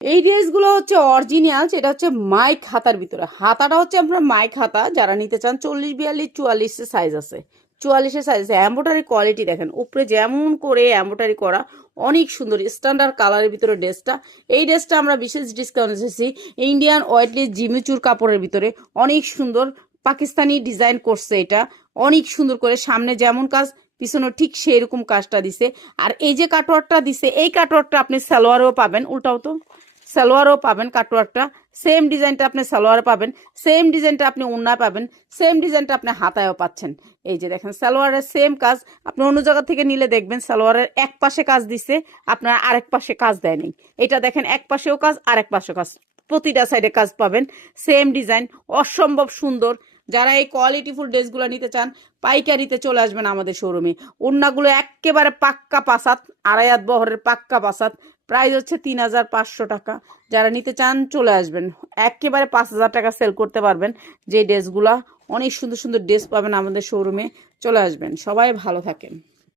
এই ড্রেসগুলো হচ্ছে অরিজিনাল, যেটা হচ্ছে মাইক হাতার ভিতরে। হাতাটা হচ্ছে আপনার মাইক হাতা, যারা নিতে চান 40, 42, 44 সাইজ আছে, 44 সাইজ আছে। এম্ব্রয়ডারি কোয়ালিটি দেখেন, উপরে যেমন করে এম্ব্রয়ডারি করা, অনেক সুন্দর স্ট্যান্ডার্ড কালারের ভিতরে ড্রেসটা। এই ড্রেসটা আমরা বিশেষ ডিসকাউন্ট এসেছি, ইন্ডিয়ান ওয়েটলেস জিমিচুর কাপড়ের ভিতরে, অনেক সুন্দর পাকিস্তানি ডিজাইন করছে এটা, অনেক সুন্দর করে। সামনে যেমন কাজ, পিছনে ঠিক সেই রকম কাজটা দিছে। আর এই যে কাটওয়ার্কটা দিছে, এই কাটওয়ার্কটা আপনি সালোয়ারেও পাবেন, উল্টাও তো, সালোয়ারও পাবেন কাটওয়ার্কটা, সেম ডিজাইনটা আপনি সালোয়ারে পাবেন, সেম ডিজাইনটা আপনি ওড়নায় পাবেন, সেম ডিজাইনটা আপনি হাতায়ও পাচ্ছেন। এই যে দেখেন সালোয়ারের সেম কাজ, আপনি অন্য জায়গা থেকে নিলে দেখবেন সালোয়ারের এক পাশে কাজ দিছে, আপনার আরেক পাশে কাজ দেয়নি। এটা দেখেন এক পাশেও কাজ, আরেক পাশেও কাজ, প্রতিটা সাইডে কাজ পাবেন, সেম ডিজাইন, অসম্ভব সুন্দর। যারা এই কোয়ালিটিফুল ড্রেসগুলো নিতে চান, পাইকারিতে চলে আসবেন আমাদের শোরুমে। ওড়নাগুলো একেবারে পাক্কা পাসাত, আড়াই হাত বহরের পাক্কা পাসাত, প্রাইস হচ্ছে 3500 টাকা। যারা নিতে চান চলে আসবেন, একেবারে 5000 টাকা সেল করতে পারবেন যে ড্রেসগুলা। অনেক সুন্দর সুন্দর ড্রেস পাবেন আমাদের শোরুমে, চলে আসবেন। সবাই ভালো থাকেন।